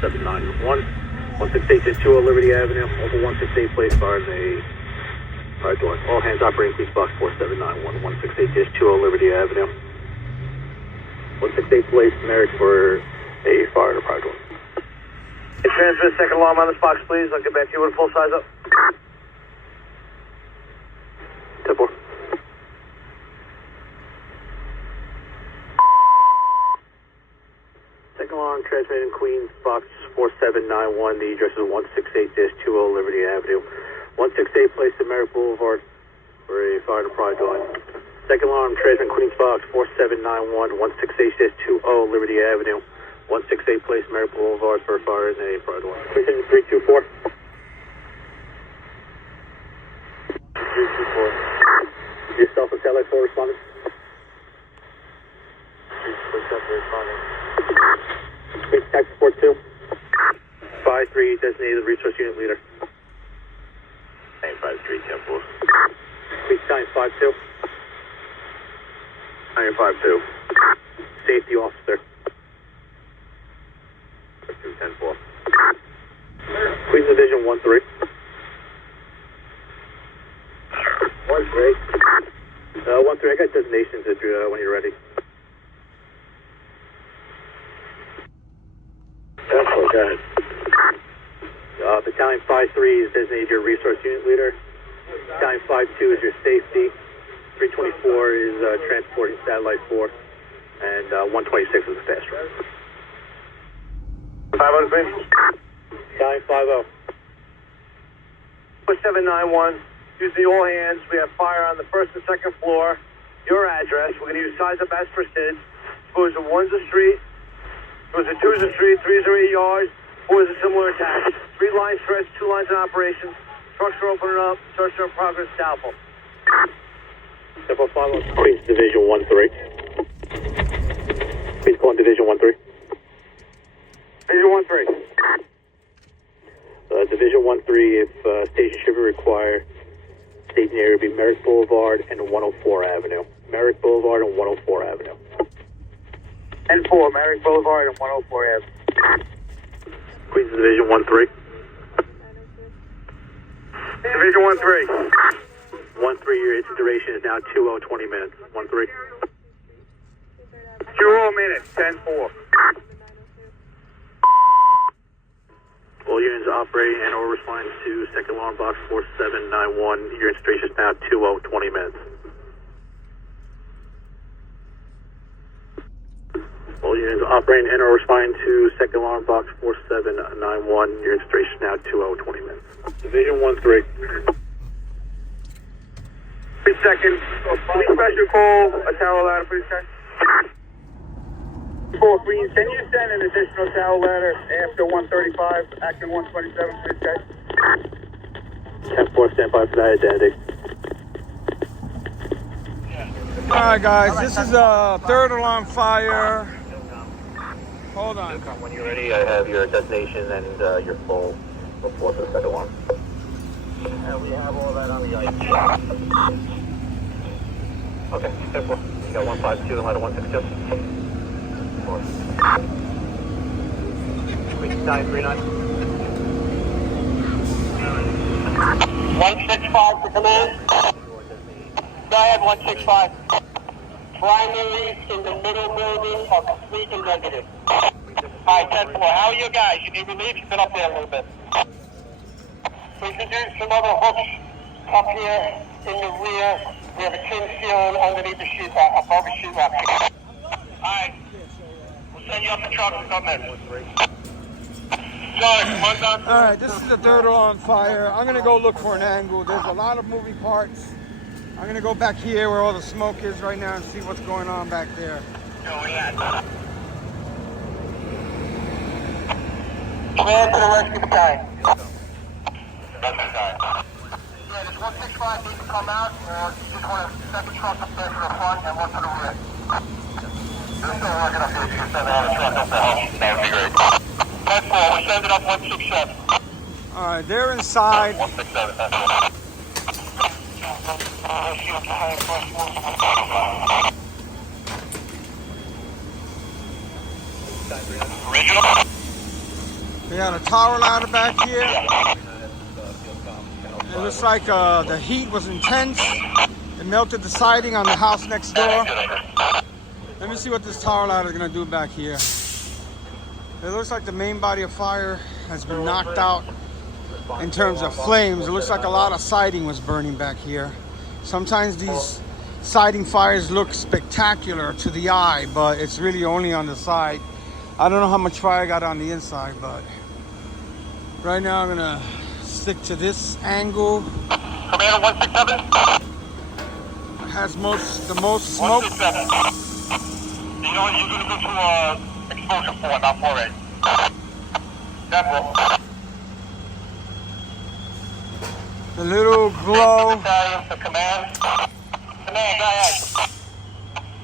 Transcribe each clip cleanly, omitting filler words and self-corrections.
4791. 168-20 Liberty Avenue. Over 168 place fire in the fire door. All hands operating police box 4791. 168-20 Liberty Avenue. 168 place Merrick for a fire in the fire door. Hey, transmit second alarm on this box, please. I'll get back to you with a full size up. 10-4. Second alarm transmitting Queens box 4791. The address is 168-20 Liberty Avenue. 168 place in Merrick Boulevard for a fire in the fire door. Second alarm transmitting Queens box 4791. 168-20 Liberty Avenue. 168 place Merrick Boulevard for a fire in a fire door. 324. 324. Yourself and satellite 4 responding. 347 responding. Please tax support 2. 5-3 designated resource unit leader. 5-3 10-4. Please sign 5-2. Iron 5-2. Safety officer. 2-10-4. Queens Division 1-3. 1-3. 1-3, I got designations when you're ready. That's all, go ahead. Battalion 5-3 is designated your resource unit leader. Battalion 5-2 is your safety. 324 is transporting satellite 4. And 126 is the fast track. 5-0, please. Battalion 5-0. 4791. Using all hands. We have fire on the first and second floor. Your address. We're going to use size up as for SIDS. Suppose the 1's a street. Suppose the 2's a street. 3's are 8 yards. 4 is a similar attack. 3 lines stretch, 2 lines in operation. Trucks are opening up. Search are in progress. Doubtful. Queens Division 1-3. Please call in Division 1-3. Division 1-3. Division 1-3, if station should be required, staging area would be Merrick Boulevard and 104 Avenue. Merrick Boulevard and 104 Avenue. N4, Merrick Boulevard and 104 Ave. Queens Division 1-3. Division 1-3. 1-3, your instant duration is now 20 minutes. 1-3. 2 minutes, 10-4. All units operating and or responding to second alarm box 4791. Your instant duration is now 20 minutes. All units operating and or responding to second alarm box 4791. Your instant duration is now 20 minutes. Division 1-3. 3 seconds. Please special call a tower ladder, please, sir. 4 Queens, can you send an additional tower ladder after 135, acting 127, please, guys? 10-4, stand by for that identity. Alright guys, this is a third alarm fire. Hold on. When you're ready, I have your destination and your full report for the second alarm. And we have all that on the ice. Okay, 10-4. You got 152 and ladder 162. 939. 165 for command. Go ahead, 165. Primaries in the middle building are complete and negative. Alright, 10-4. How are you guys? You need relief? You've been up there a little bit. We can do some other hooks up here in the rear. We have a tin ceiling underneath the sheetrock, above the sheetrock. Alright. Send you up the truck and come in. Alright, this is the third alarm fire. I'm gonna go look for an angle. There's a lot of moving parts. I'm gonna go back here where all the smoke is right now and see what's going on back there. Command to the rescue battalion. Rescue battalion. Yeah, does 165 need to come out, or you just want to set the truck up there to the front and one to the rear? They're still working up here. You can send out a truck up the house. That would be great. 10-4, we're sending up 167. Alright, they're inside. 167, that's all. Original? got a tower ladder back here. It looks like the heat was intense. It melted the siding on the house next door. Let me see what this tower ladder is gonna do back here. It looks like the main body of fire has been knocked out in terms of flames. It looks like a lot of siding was burning back here. Sometimes these siding fires look spectacular to the eye, but it's really only on the side. I don't know how much fire got on the inside, but right now I'm gonna stick to this angle. Commander 167. It has the most smoke. 167. You know what? You're gonna go to exposure 4, not 4A. Temple. The little glow. Battalion for command. Command, go ahead.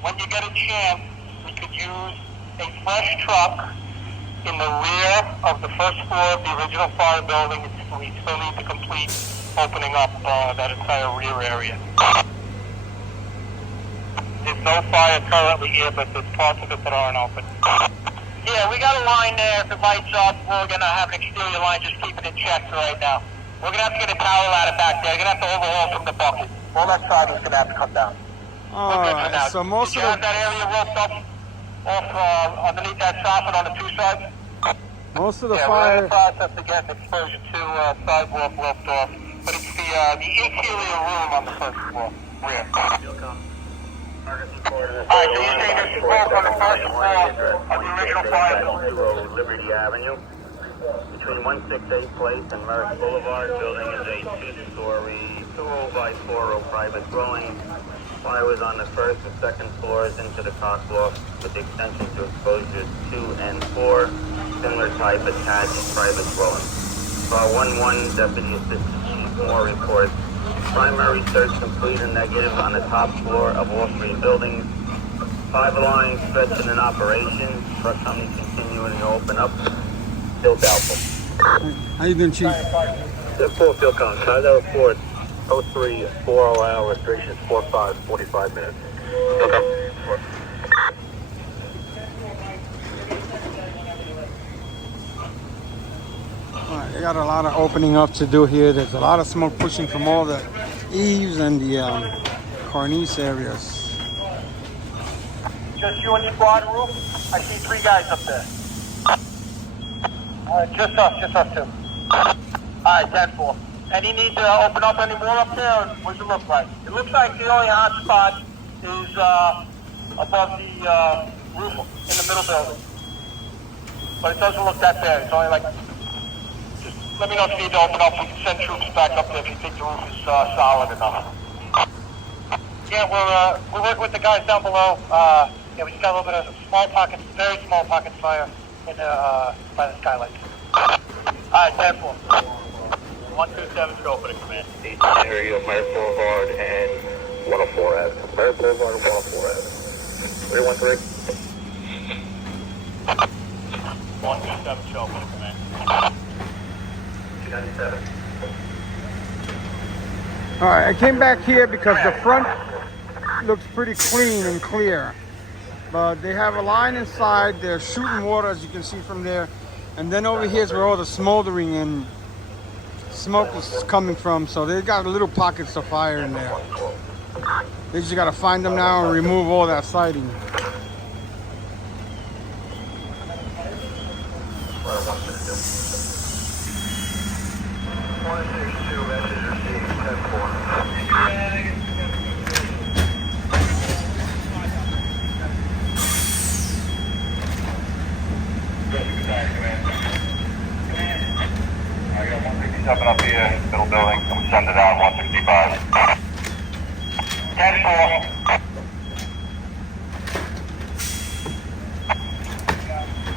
When you get a chance, we could use a fresh truck in the rear of the first floor of the original fire building. We still need to complete opening up that entire rear area. There's no fire currently here, but there's parts of it that aren't open. Yeah, we got a line there. If it lights up, we're going to have an exterior line. Just keep it in check right now. We're going to have to get a tower ladder back there. We're going to have to overhaul from the bucket. All that siding's going to have to come down. Alright, so most Did of you have that area roped up off underneath that soffit on the 2 sides? the Yeah, we're fire. in the process to get exposure 2 sidewalk roped off. But it's the interior room on the first floor. Rear. Alright, so you're saying there's 2 floors on the first floor of the original fire building? 20 Liberty Avenue. Between 168 Place and Merrick Boulevard, building is a 2-story, 2-row by 4-row private dwelling. Fire was on the first and second floors into the cockloft with the extension to exposures 2 and 4, similar type attached private dwelling. Bar 11, Deputy Assistant Chief Moore reports. Primary search complete and negative on the top floor of all 3 buildings. 5 alarms stretching in operation. Truck company continuing to open up. Still doubtful. How you doing, Chief? The full field count. That report 03 4-hour restrictions 45 45 minutes. Okay. Alright, they got a lot of opening up to do here. There's a lot of smoke pushing from all the eaves and the cornice areas. Just you and squad roof? I see 3 guys up there. Just us 2. Alright, 10-4. Any need to open up any more up there, or what does it look like? It looks like the only hot spot is above the roof in the middle building. But it doesn't look that bad. It's only like, just let me know if you need to open up. We can send troops back up there if you think the roof is solid enough. Yeah, we're working with the guys down below. Yeah, we just got a little bit of small pockets, very small pockets fire in by the skylights. Alright, 10-4. 127 show for the command. East area of Merrick Boulevard and 104 Avenue. Merrick Boulevard and 104 Avenue. 313. 127 show for the command. 297. Alright, I came back here because the front looks pretty clean and clear. But they have a line inside, they're shooting water as you can see from there. And then over here is where all the smoldering and smoke is coming from. So they've got little pockets of fire in there. They just gotta find them now and remove all that siding. I got 167 up here, middle building. I'm gonna send it out 165. 10-4.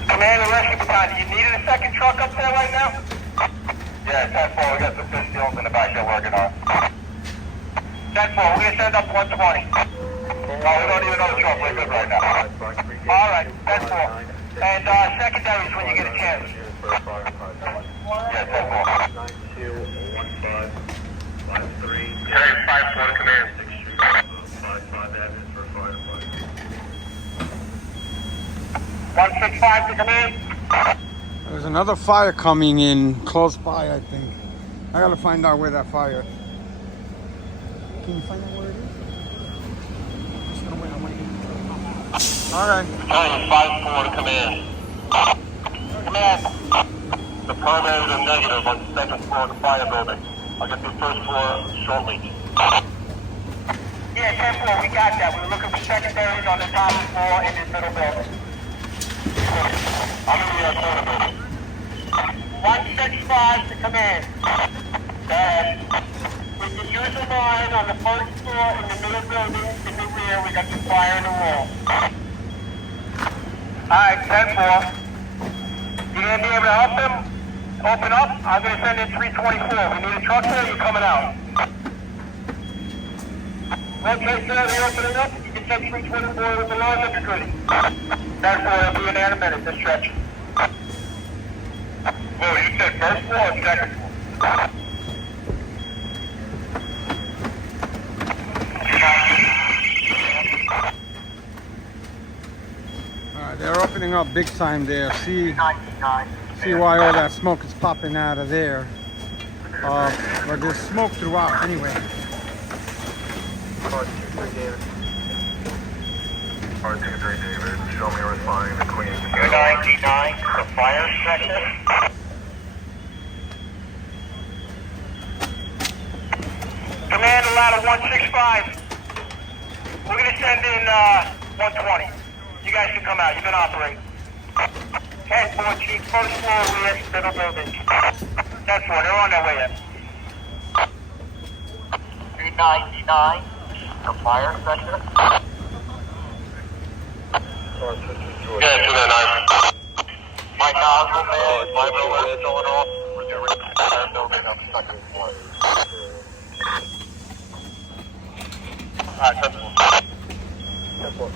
Command and rescue battalion, you needed a second truck up there right now? Yeah, 10-4. We got some fish deals in the back there working on. 10-4. We're gonna send up 120. No, we don't even know the truck. We're good right now. All right, 10-4. And secondaries when you get a chance. Yeah, 10-4. 921553. Carry 5-4 to command. 55 Avenue for fire department. 165 to command. There's another fire coming in close by, I think. I gotta find out where that fire. Can you find out where it is? I'm just gonna wait. I'm waiting. Alright. Battalion 5-4 to command. Command. The parameters are negative on the second floor of the fire building. I'll get to the first floor shortly. Yeah, 10-4, we got that. We're looking for secondaries on the top floor in this middle building. I'm in the corner building. 165 to command. With the user line on the first floor in the middle building, in the rear, we got some fire in the wall. Alright, 10-4. You gonna be able to help them open up? I'm gonna send in 324. We need a truck there, you're coming out. Okay, sir, you're opening up. You can send 324 with the large infantry. 10-4, it'll be in a minute, this stretch. Oh, you said first floor or second floor? Alright, they're opening up big time there. See why all that smoke is popping out of there. But there's smoke throughout anyway. R23 David, show me responding to Queens. 299, the fire section. Command a ladder 165. We're going to send in 120. You guys can come out. You can operate. 1014, first floor, rear, middle building. 10-4, they're on their way in. 299, the fire section. Yeah, 299. My nozzle man, my roller is going off. We're doing the fire building on the second floor. Alright, 10-4. 10-4.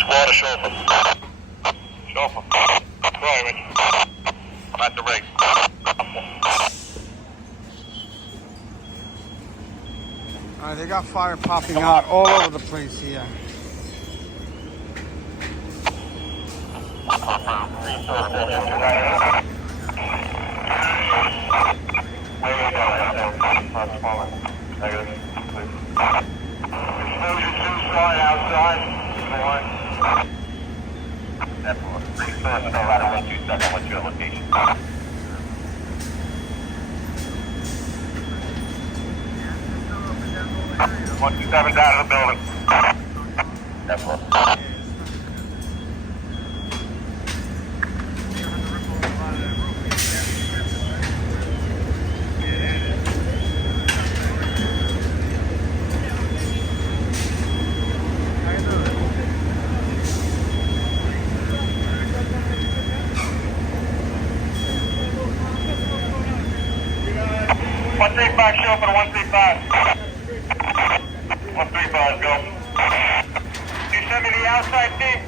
Squad of chauffeur. Chauffeur. Right, Rich. I'm at the rig. Alright, they got fire popping out all over the place here. Outside. What's your location? 127 down to the building. That's what. Back show for the 135. 135, go. Can you send me the outside feed?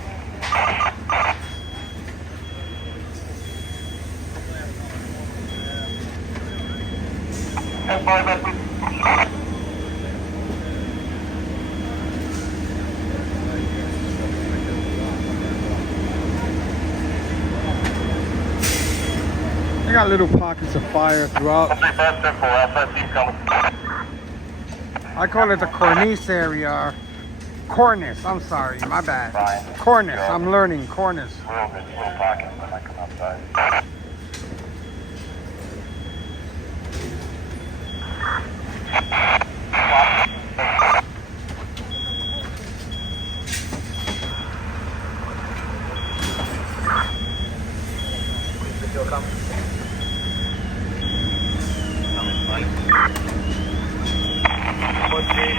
They got little pockets of fire throughout. I call it the cornice area. Cornice, I'm sorry, my bad. Cornice, I'm learning, cornice. Little pockets when I come outside.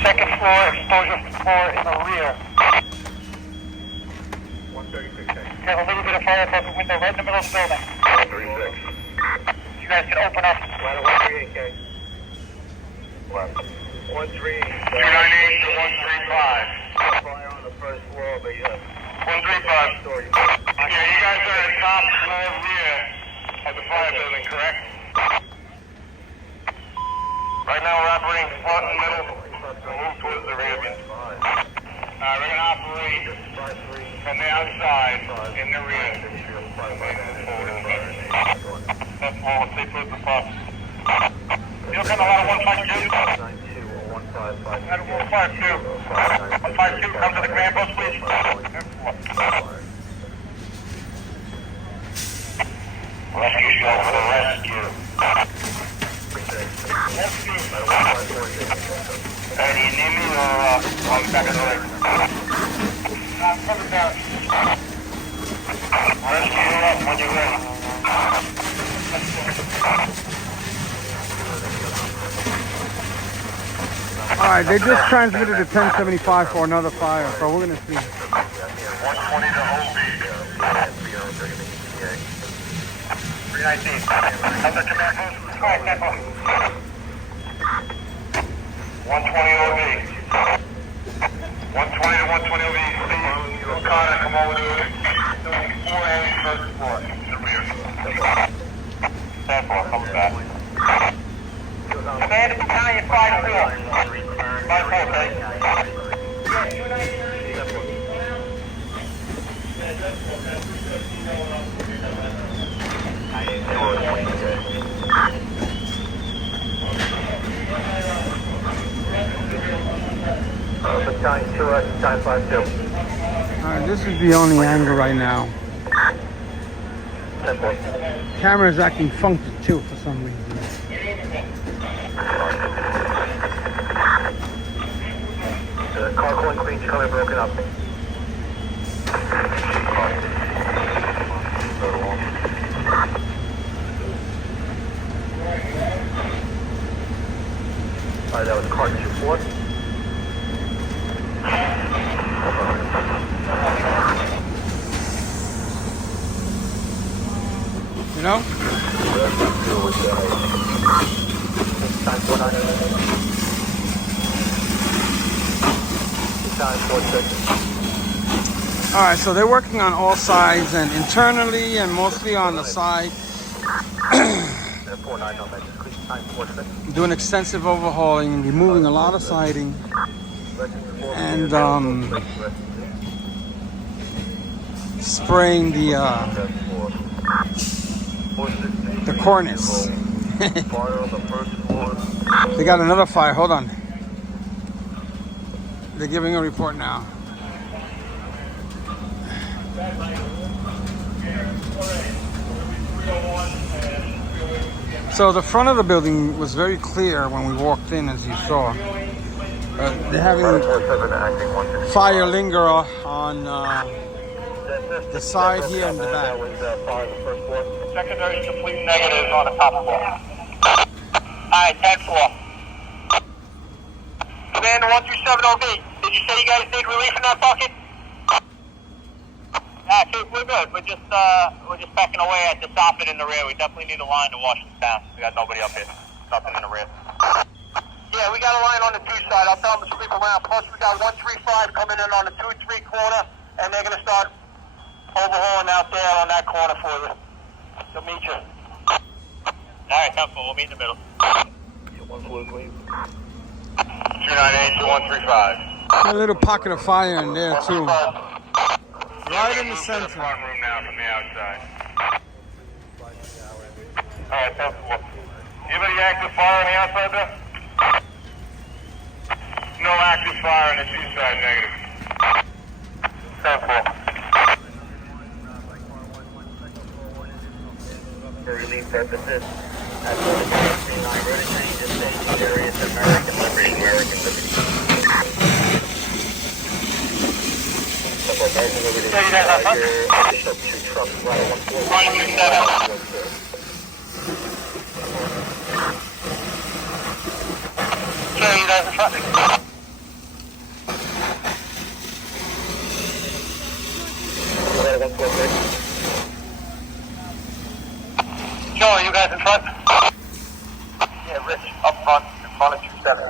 Second floor, exposure floor in the rear. 136. We have a little bit of fire above the window right in the middle of the building. 136. You guys can open up. Ladder 138K. 138. 298 to 135. Fire on the first floor, but yeah. 135. Story. Yeah, you guys are at top floor rear of the fire building, correct? Right now we're operating front and middle. We'll move towards the rear. We're going to operate from the outside in the rear. Stay put the bus. You're looking at a lot of 152. At 152. 152, come to the command post, please. Rescue show for the rescue. Hey, do you need me or I'll be back in the way? Coming down. Rescue up when you're ready. Alright, they just transmitted to 1075 for another fire, so we're gonna see. 120 to OB. 319. How's the command post? Alright, tempo. 120 OB. 120 to 120 OB. Steve O'Connor, come over to 4 Alley, first floor. The rear. 10-4, coming back. Command Battalion 5-4. 5-4, okay? Battalion 2, time 5-2. Alright, this is the only angle right now. 10-4. Camera's acting funky too for some reason. The car calling Queens coming broken up. Alright, that was car 2-4. You know? Time 4-6. Alright, so they're working on all sides and internally and mostly on the side. 4-9 on that. Time 4-6. Doing extensive overhauling, removing a lot of siding, and spraying the cornice. Fire on the first floor. They got another fire, hold on. They're giving a report now. So the front of the building was very clear when we walked in, as you saw. They're having fire linger on the side here and the back. Secondary complete negative on the top floor. Alright, 10-4. Commander 127 OB, did you say you guys need relief in that bucket? Actually, we're good. We're just backing away at the soffit in the rear. We definitely need a line to wash this down. We got nobody up here. Nothing in the rear. Yeah, we got a line on the 2 side. I'll tell them to sweep around. Plus, we got 135 coming in on the 2-3 corner, and they're gonna start overhauling out there on that corner for you. So meet you. Alright, 10-4. We'll meet in the middle. 298 to 135. A little pocket of fire in there too. Right in the center. Front room now from the outside. Alright, 10-4. Do you have any active fire on the outside there? No active fire on the 2 side, negative. 10-4. For relief purposes, at 39 road change is staging areas American Liberty, American Liberty. American Liberty, additional 2 trucks, right 147. Carry that in front. Joe, are you guys in front? Yeah, Rich, up front, in front of 27.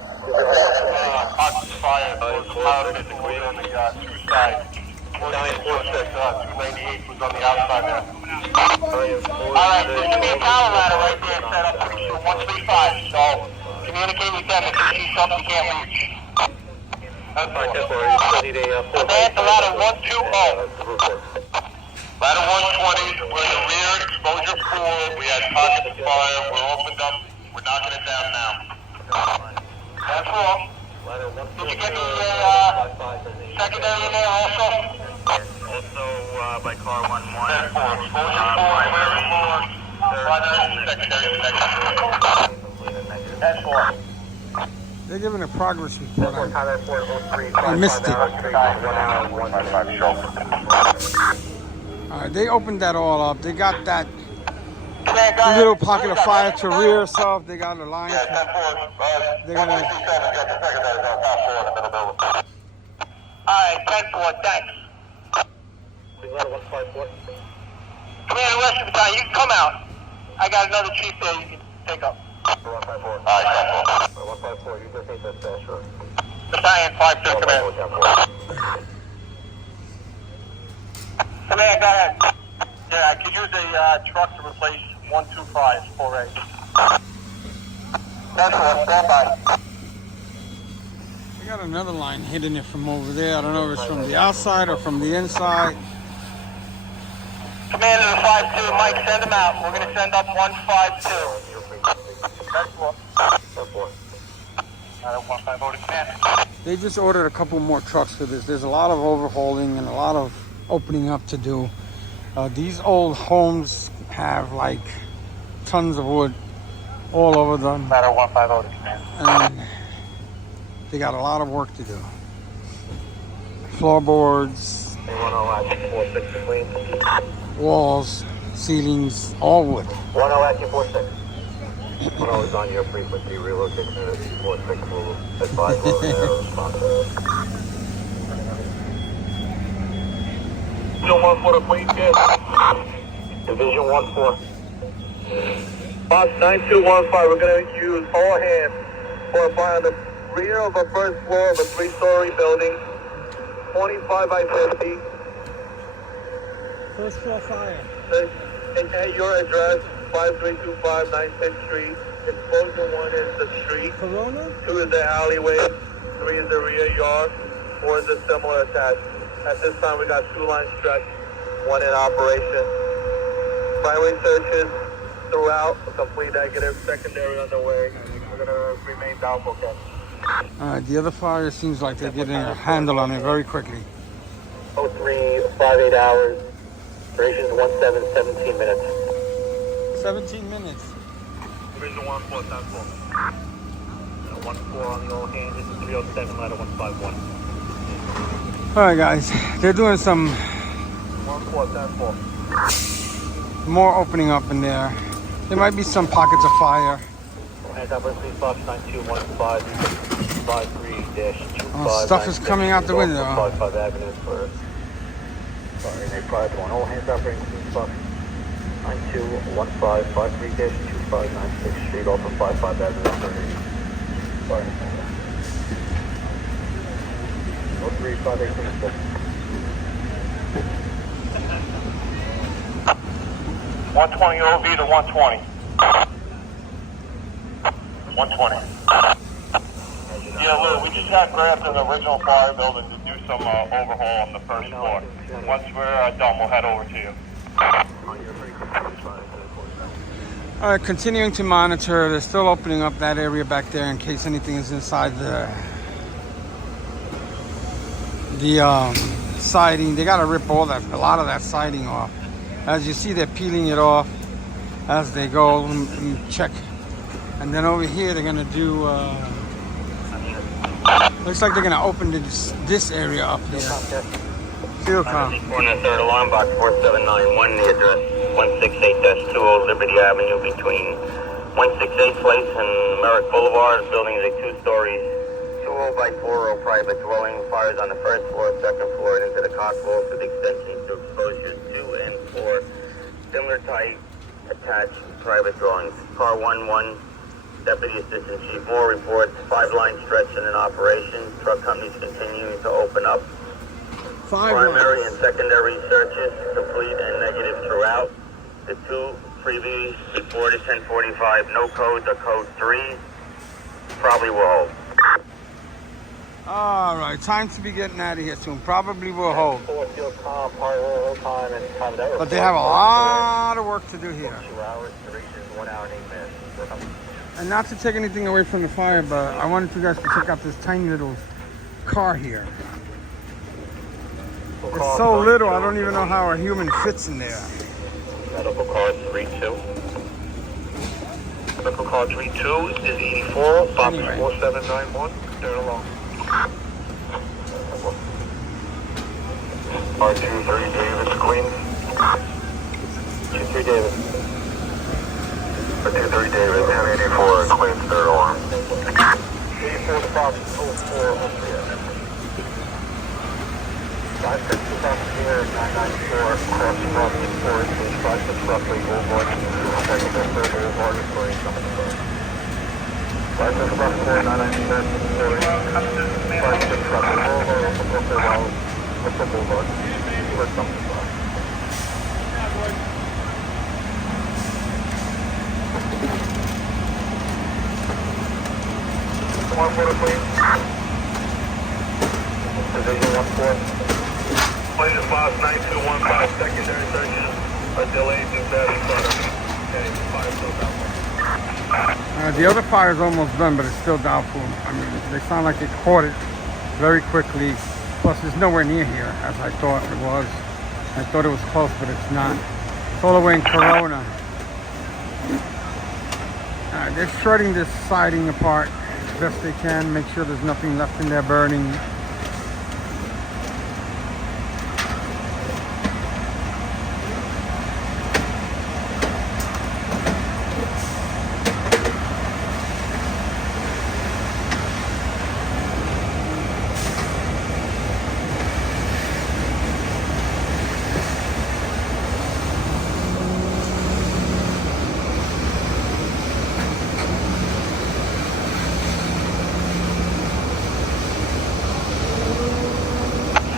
Constant fire, cloud physically on the 2 sides. 298 was on the outside there. Alright, there's gonna be a power ladder right there set up pretty soon, 135, so communicate with them if you see something you can't reach. That's fine, Command the ladder 120. Ladder 120, we're in the rear, exposure 4. We had pockets of fire. We're opened up. We're knocking it down now. That's all. Did you get the secondary in there also? Also by car 1-1. Exposure 4, primary 4, primary, secondary, That's all. They're giving a progress report on I missed it. Alright, they opened that all up. They got that little pocket of fire to rear us off. They got a line. They're gonna. Alright, 10-4, thanks. Commander Western Battalion, you can come out. I got another chief there you can take up. Alright, 154, you just hit that dash road. Battalion 5-2, Commander. Commander, go ahead. Yeah, I could use a truck to replace 125 4A. That's all, stand by. They got another line hitting it from over there. I don't know if it's from the outside or from the inside. Commander to 5-2, Mike, send them out. We're going to send up 152. They just ordered a couple more trucks for this. There's a lot of overhauling and a lot of opening up to do. These old homes have like tons of wood all over them. Ladder 150 to command. And they got a lot of work to do. Floorboards, walls, ceilings, all wood. 10-46. 10 is on your frequency, relocation to 46 will advise over there response. Division 1 for the Queen Kid. Division 1-4. Box 9215, we're going to use all hands for a fire on the rear of a first floor of a 3-story building, 25 by 50. First floor fire. And at your address, 5325 96th Street. Exposure 1 is the street. Corona? 2 is the alleyway. 3 is the rear yard. 4 is the similar attached. At this time, we got 2 lines stretched, 1 in operation. Primary searches throughout, a complete negative. Secondary underway. We're going to remain doubtful, Captain. Alright, the other fire seems like they're getting a handle on it very quickly. 0358 hours. Durations 17, 17 minutes. 17 minutes. Division 1-4, 10-4. 1-4 on the old hand. This is 307, ladder 151. Alright guys, they're doing some 1-4, 10-4. more opening up in there. There might be some pockets of fire. Hands up, please, Fox 921553-25. Stuff is coming out the window. 55 Avenue for. Sorry, they probably doing all hands up, please, Fox 921553-25 96th Street, off of 55 Avenue for. Sorry. 035836. 120 OV to 120. 120. Yeah, Lou, we just got grabbed in the original fire building to do some overhaul on the first floor. Once we're done, we'll head over to you. Alright, continuing to monitor. They're still opening up that area back there in case anything is inside the siding. They gotta rip a lot of that siding off. As you see, they're peeling it off as they go and check. And then over here, they're gonna do. Looks like they're gonna open this area up here. Field com. Corner 3rd alarm box 4791. The address 168-20 Liberty Avenue between 168 Place and Merrick Boulevard. The building is a 2-story, 20 by 40 private dwelling. Fires on the first floor, second floor, and into the cockpit with extensions to exposures 2 and 4. Similar type attached private dwellings. Car 11, Deputy Assistant Chief Moore reports 5 lines stretching in operation. Truck companies continuing to open up. 5 Primary lines. and secondary searches complete and negative throughout. The 2 previous reported 1045 no codes or code 3 probably will hold. All right, time to be getting out of here soon. Probably will hold. But they have a lot of work to do here. 2 hours, duration 1 hour and 8 minutes. And not to take anything away from the fire, but I wanted you guys to check out this tiny little car here. It's so little, I don't even know how a human fits in there. Medical call 32. Medical call 32 is 84, Box Anyway. 4791. Turn along. R23 Davis, Queens. 23 Davis. R23 Davis, 1084, Queens, third alarm. 84 to Box 04. 562 Box here, 994, cross from 4 inches, 56 roughly, Boulevard. Second and third Boulevard, restoring some of the road. 56 Box 4, 997, 4 56 roughly, Boulevard, Brooklyn Boulevard, for some of the road. One photo, please. Division 1-4. Plaintiff Boss 9215, secondary searches are delayed due to status product. Okay, fire still down. The other fire is almost done, but it's still doubtful. I mean, they sound like they caught it very quickly. Plus, it's nowhere near here, as I thought it was. I thought it was close, but it's not. It's all the way in Corona. They're shredding this siding apart as best they can, make sure there's nothing left in there burning.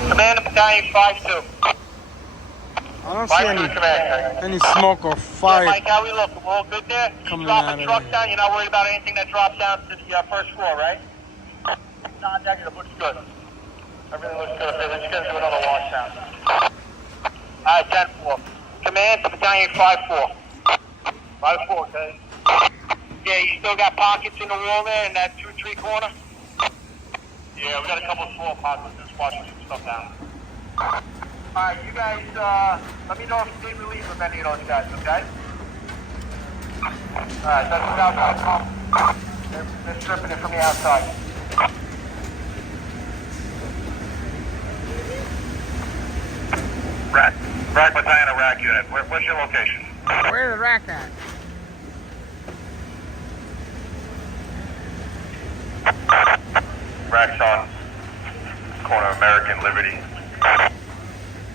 Command Battalion 5-2. I don't see any smoke or Yeah, fire. Mike, how we look? We're all good there? You Coming drop out a of truck there. down, you're not worried about anything that drops down to the first floor, right? Nah, negative, looks good. Everything looks good. Okay, let's get into another wash down. Alright, 10-4. Command to Battalion 5-4. 5-4, okay. Yeah, you still got pockets in the wall there in that 2-3 corner? Yeah, we got a couple of small pockets. Just washing some stuff down. Alright, you guys, let me know if you need relief with any of those guys, okay? Alright, that's about that. They're stripping it from the outside. Rack Battalion, rack unit. What's your location? Where's the rack at? Rack's on corner of American Liberty.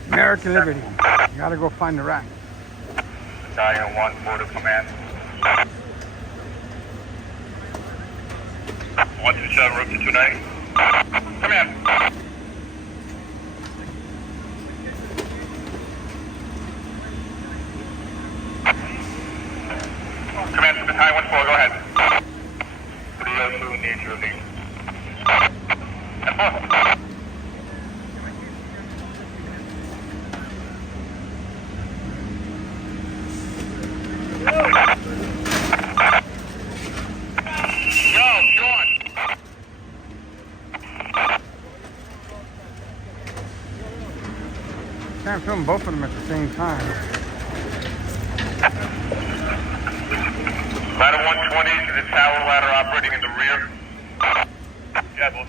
American Liberty. You gotta go find the rack. Battalion 1, Border Command. 127, route to 290. Come in. Command to Battalion 1-4, go ahead. 302 needs your lead. 10-4. Can't film both of them at the same time. Ladder 120 to the tower ladder operating in the rear. Yeah, boss.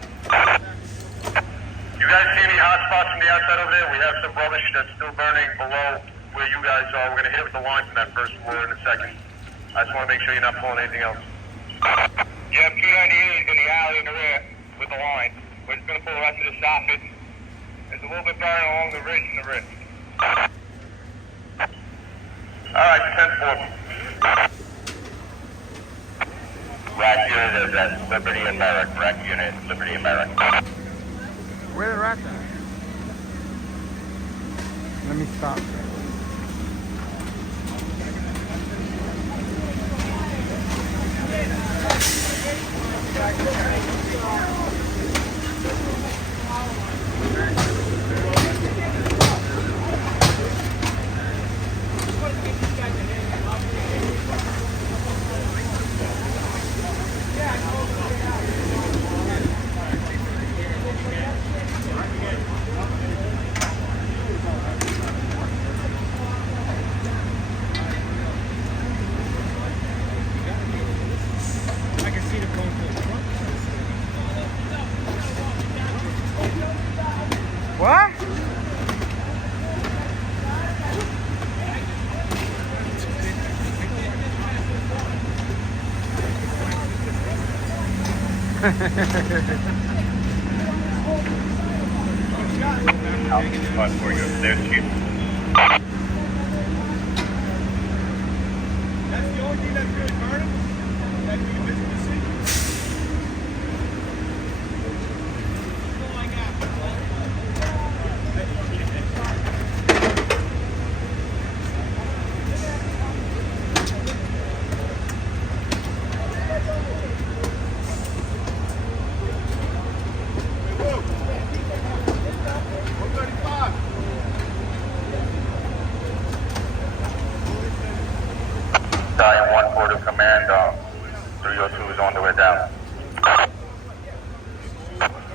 You guys see any hot spots from the outside over there? We have some rubbish that's still burning below where you guys are. We're going to hit with the line from that first floor in a second. I just want to make sure you're not pulling anything else. You have 298 in the alley in the rear with the line. We're just going to pull the rest of the soffit. There's a little bit burning along the ridge in the rear. Alright, 10-4. Rack unit is at Liberty and Merrick. Rack unit, Liberty and Merrick. Where's the rack at? Let me stop. For you upstairs, Chief. That's the only thing that's really burning? That you visit the city? Oh my God. Stallion 1-4 to command, 302 is on the way down.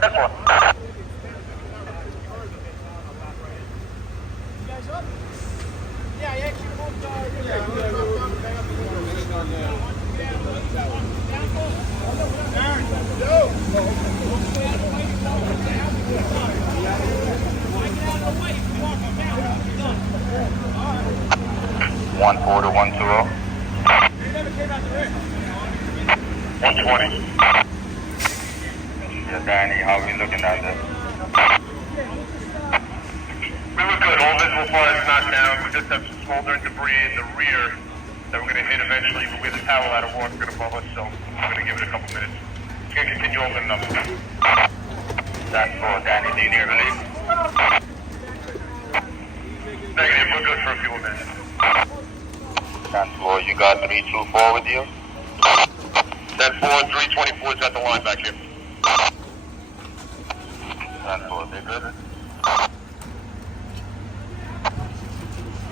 That's one. Yeah, he actually moved, One 4 to 120. 120. Yeah, Danny, how are we looking at this? We look good. All visible fire is knocked down. We just have some smoldering debris in the rear that we're going to hit eventually, but we have a towel out of water above us, so we're going to give it a couple minutes. It's going to continue opening up. That's for Danny. Do you need relief? Negative. We're good for a few minutes. That's for you got 324 with you? That 324 is at the line back here. That's for they good?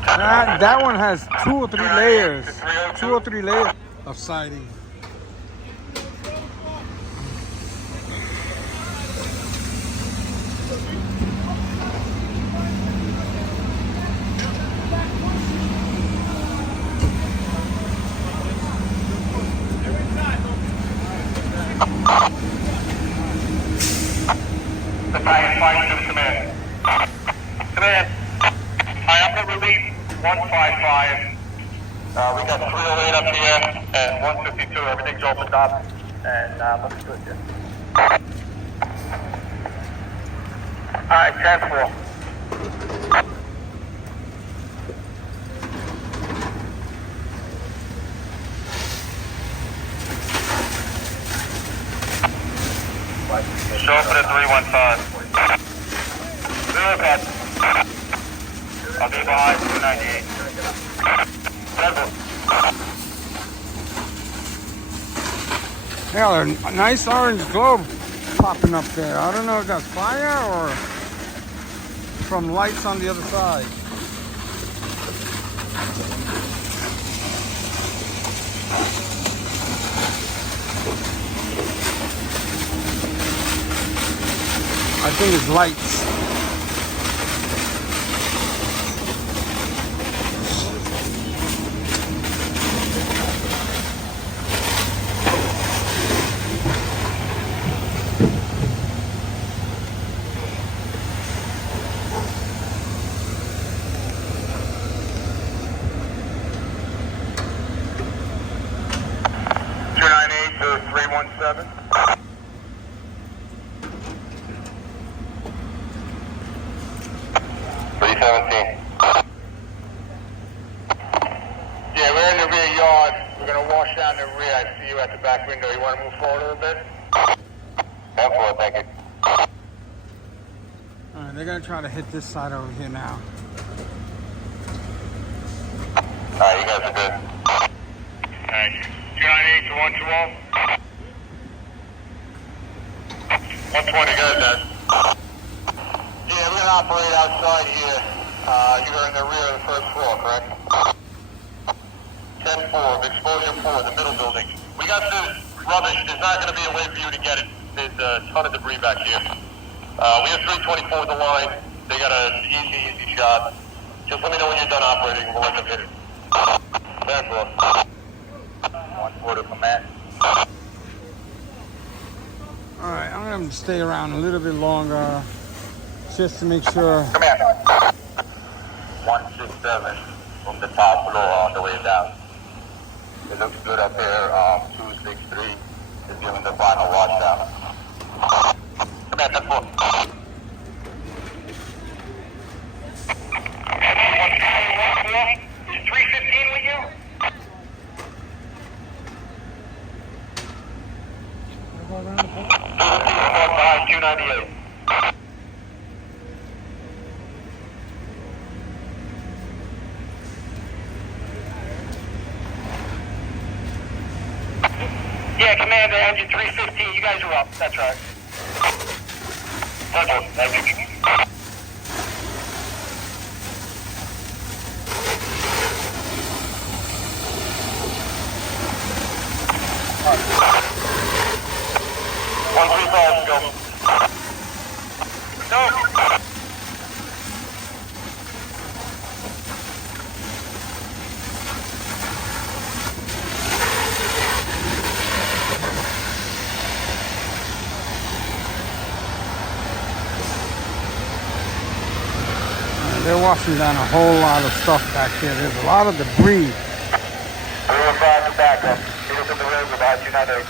That one has 2 or 3 layers. 2 or 3 layers of siding. Battalion 5 to command. Command. High up relief 155. We got 308 up here and 152. Everything's opened up and looks good here. Alright, 10-4. Show up at 315. 0 I'll be behind 298. Yeah, a nice orange globe popping up there. I don't know if that's fire or from lights on the other side. I think it's lights. Yeah, we're in the rear yard. We're going to wash down the rear. I see you at the back window. You want to move forward a little bit? 10-4, thank you. Alright, they're gonna try to hit this side over here now. Alright, you guys are good. Thank you. 298 to 120. 120, guys, Dad. Yeah, we're going to operate outside here. You're in the rear of the first floor, correct? 10-4, exposure 4, the middle building. We got the rubbish. There's not going to be a way for you to get it. There's a ton of debris back here. We have 324 with the line. They got an easy shot. Just let me know when you're done operating. We'll let them hit it. 10-4. 1-4 to command. Alright, I'm gonna stay around a little bit longer just to make sure. Command. 167 from the top floor on the way down. It looks good up here. 263 is giving the final watchdown. Behind 298. Yeah, Commander, engine 315, you guys are up. That's right. Roger, thank you. One, 135, go. No. They're washing down a whole lot of stuff back here. There's a lot of debris. 315 to backup. Lead us in the road about 298.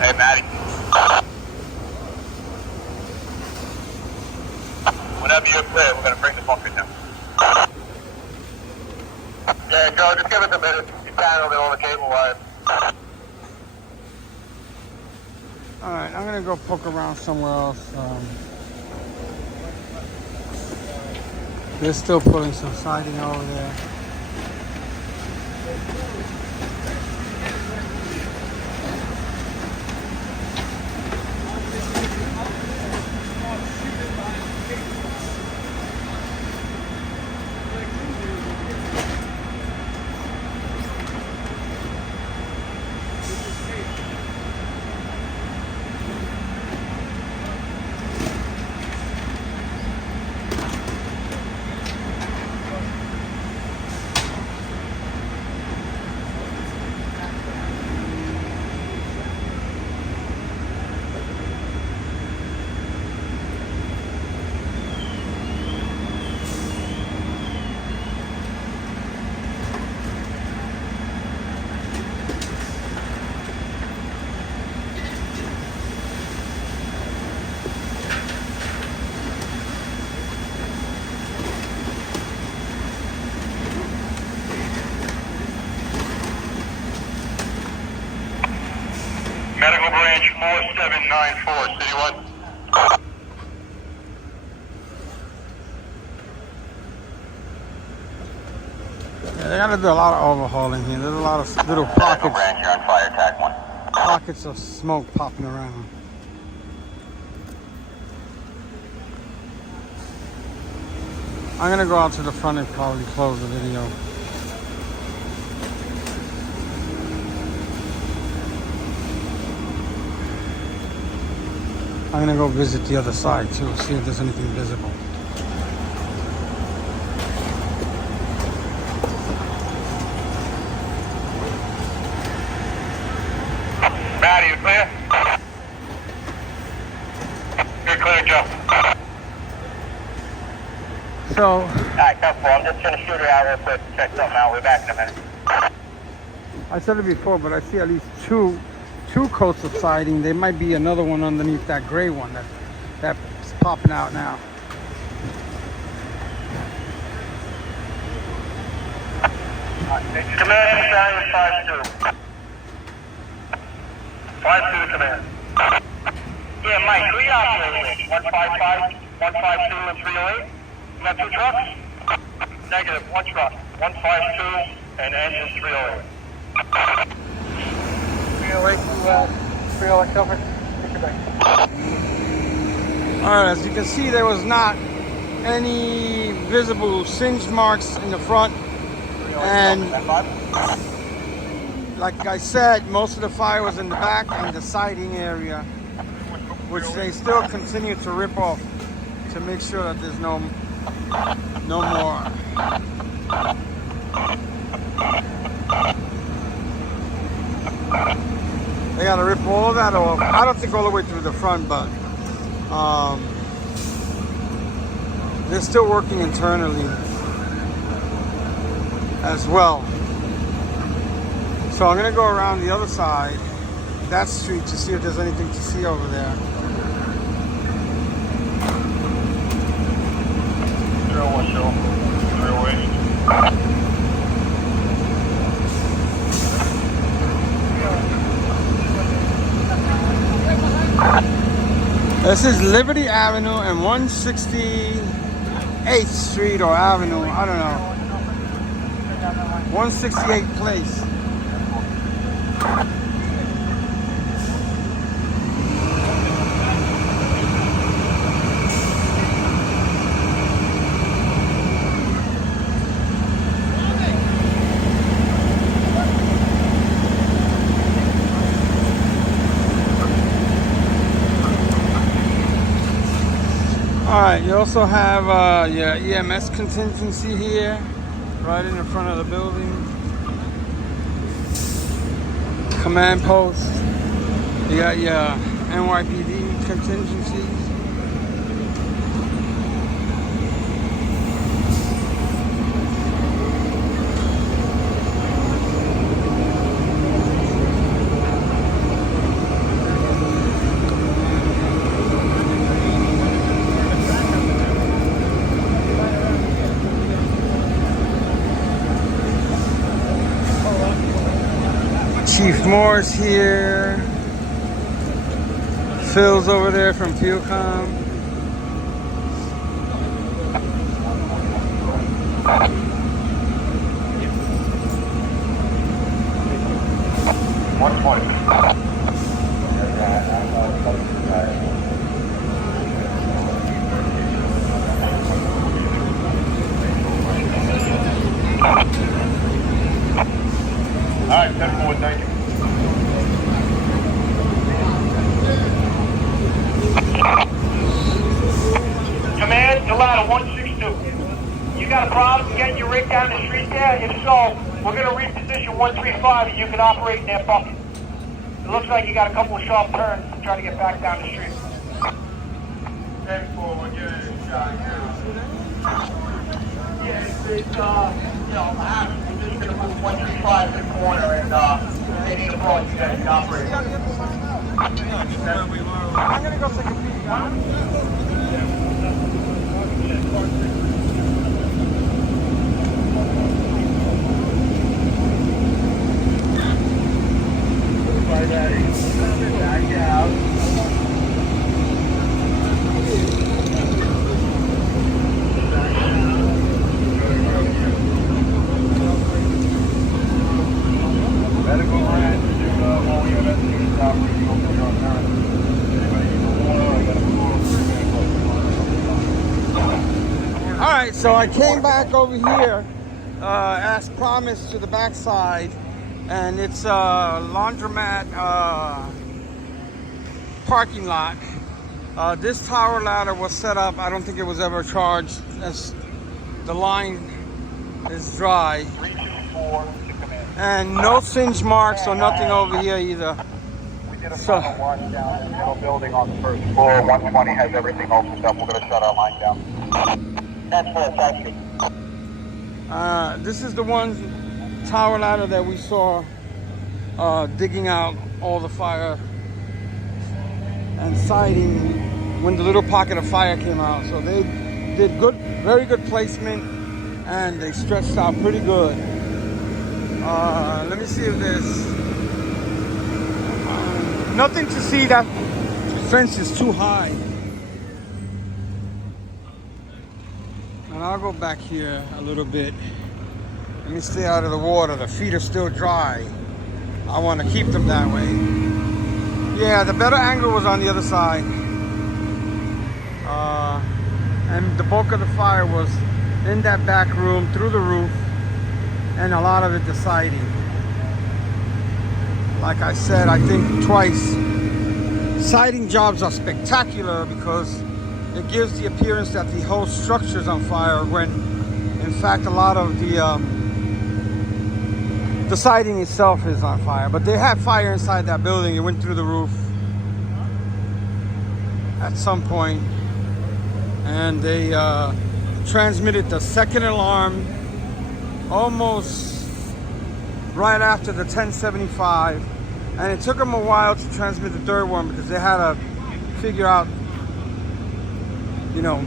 Hey, Matty. Whenever you're clear, we're going to bring the bunker down. Yeah, Joe, just give us a minute. You tangled it on the cable wire. Alright, I'm gonna go poke around somewhere else. They're still putting some siding over there. Medical branch 4794, City 1. Yeah, they gotta do a lot of overhauling here. There's a lot of little Medical pockets, branch, you're on fire tag 1. pockets of smoke popping around. I'm gonna go out to the front and probably close the video. I'm gonna go visit the other side too, see if there's anything visible. Matty, you clear? You're clear, Joe. So, Alright, tough ball. I'm just gonna shoot her out real quick, check something out. We're back in a minute. I said it before, but I see at least two coats of siding. There might be another one underneath that gray one that's popping out now. Command, Simon 5-2. 5-2 to command. Yeah, Mike, who you operating with? 155, 152, and 308? You got 2 trucks? Negative, 1 truck. 152 and engine 308. 308 covered. Alright, as you can see, there was not any visible singe marks in the front. And like I said, most of the fire was in the back and the siding area, which they still continue to rip off to make sure that there's no more. They gotta rip all of that off. I don't think all the way through the front, but they're still working internally as well. So I'm gonna go around the other side, that street, to see if there's anything to see over there. 01 show. 08. This is Liberty Avenue and 168th Street or Avenue, I don't know. 168th Place. Alright, you also have your EMS contingency here, right in the front of the building. Command post. You got your NYPD contingencies. Chief Moore's here. Phil's over there from Fuelcom. All right, 10-4, thank you. Command, Delata 162. You got a problem getting your rig down the street there? If so, we're going to reposition 135 and you can operate in that bucket. It looks like you got a couple of sharp turns to try to get back down the street. 10-4, we're getting a shot now. Yeah, it's we're just going to move 135 to the corner and they need a ball you guys can operate. I'm gonna go take a peek. Alright, so I came back over here as promised to the backside, and it's a laundromat parking lot. This tower ladder was set up, I don't think it was ever charged, as the line is dry. 324 to command. And no singe marks or nothing over here either. We did a So- final wash down in the middle building on the first floor. 120 has everything opened up. We're going to shut our line down. That's fantastic. This is the one tower ladder that we saw digging out all the fire and siding when the little pocket of fire came out. So they did good, very good placement, and they stretched out pretty good. Let me see if there's nothing to see. That fence is too high. And I'll go back here a little bit. Let me stay out of the water. The feet are still dry. I want to keep them that way. Yeah, the better angle was on the other side. And the bulk of the fire was in that back room, through the roof, and a lot of it the siding. Like I said, I think twice, siding jobs are spectacular because it gives the appearance that the whole structure is on fire, when in fact a lot of the siding itself is on fire. But they had fire inside that building. It went through the roof at some point, and they transmitted the second alarm almost right after the 1075, and it took them a while to transmit the third one because they had to figure out, you know,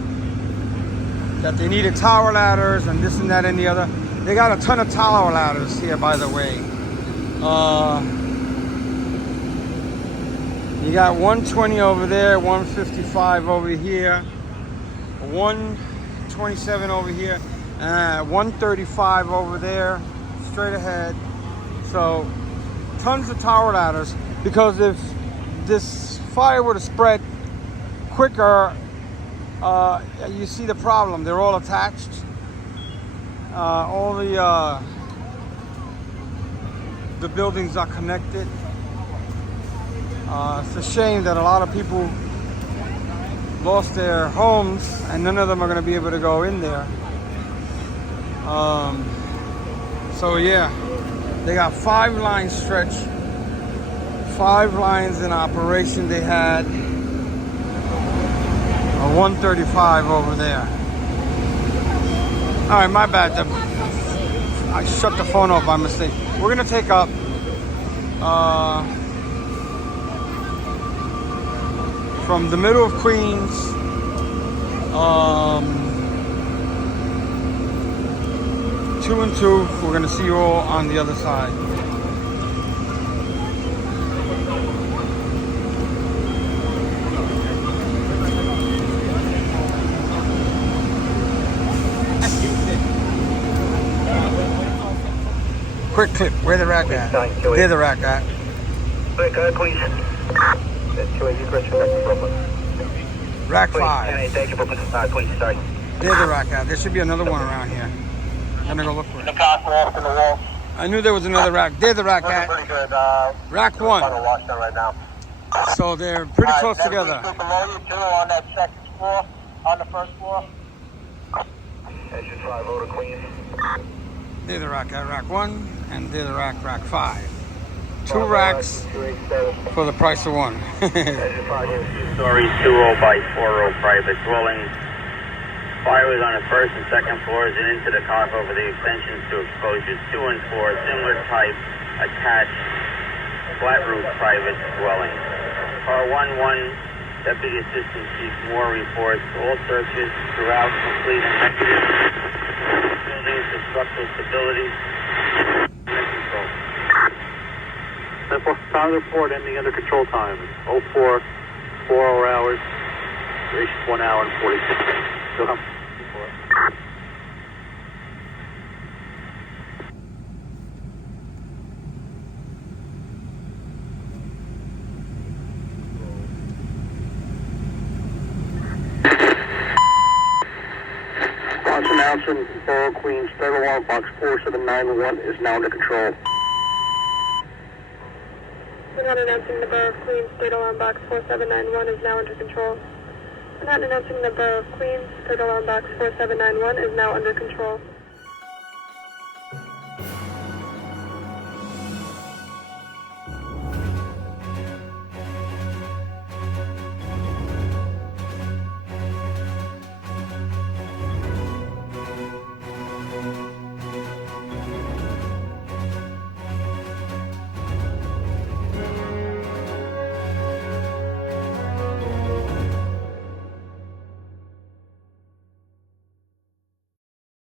that they needed tower ladders and this and that and the other. They got a ton of tower ladders here, by the way. You got 120 over there, 155 over here, 127 over here, 135 over there, straight ahead. So tons of tower ladders, because if this fire were to spread quicker, you see the problem. They're all attached. All the buildings are connected. It's a shame that a lot of people lost their homes and none of them are going to be able to go in there. So yeah, they got 5 lines stretched, 5 lines in operation. They had a 135 over there. All right, my bad. I shut the phone off by mistake. We're gonna take up from the middle of Queens, 2 and 2. We're gonna see you all on the other side. Quick clip, where the rack at? There the rack at. Queens. Rack 5. Thank you for Queens, sorry. There's the rack at. There should be another one around here. I'm gonna go look for it. The cost off in the wall. I knew there was another rack. There's the rack at. Pretty good. Rack 1. Wash that right now. So they're pretty close together. Below you too, on that second floor, on the first floor. Engine 5 over to Queens. There's the rack at, rack 1, and there's the rack 5. 2 racks for the price of 1. 2-story, 2-0 by 4-0 private dwelling. Fire was on the first and second floors and into the car over the extensions to exposures 2 and 4, similar type, attached, flat roof private dwelling. Car 11, Deputy Assistant Chief Moore reports all searches throughout complete and negative. Buildings to structural stability. Control. Time report ending under control time. 04, 4 hours. Duration 1 hour and 46 minutes. Go ahead. Box announcement, Borough Queens, third alarm box 4791 is now under control. We're not announcing the Borough of Queens, third alarm box 4791 is now under control. We're not announcing the Borough of Queens, third alarm box 4791 is now under control.